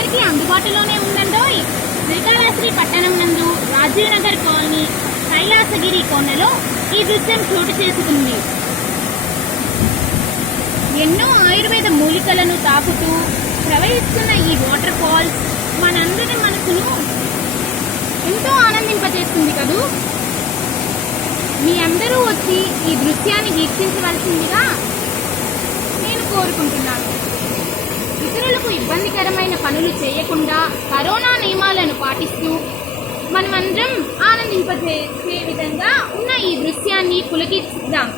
అందరికీ అందుబాటులోనే ఉందండోయ్. శ్రీకాళహస్తి పట్టణం నందు రాజీవ్ నగర్ కాలనీ కైలాసగిరి కోనలో ఈ దృశ్యం చోటు చేసుకుంది. ఎన్నో ఆయుర్వేద మూలికలను తాకుతూ ప్రవహిస్తున్న ఈ వాటర్ ఫాల్స్ మనందరి మనసును ఎంతో ఆనందింపజేస్తుంది కదూ. మీ అందరూ వచ్చి ఈ దృశ్యాన్ని వీక్షించవలసిందిగా నేను కోరుకుంటున్నాను. ఇతరులకు ఇబ్బందికరమైన పనులు చేయకుండా కరోనా నియమాలను పాటిస్తూ మనమందరం ఆనందింపజేసే విధంగా ఉన్న ఈ దృశ్యాన్ని పులకిద్దాం.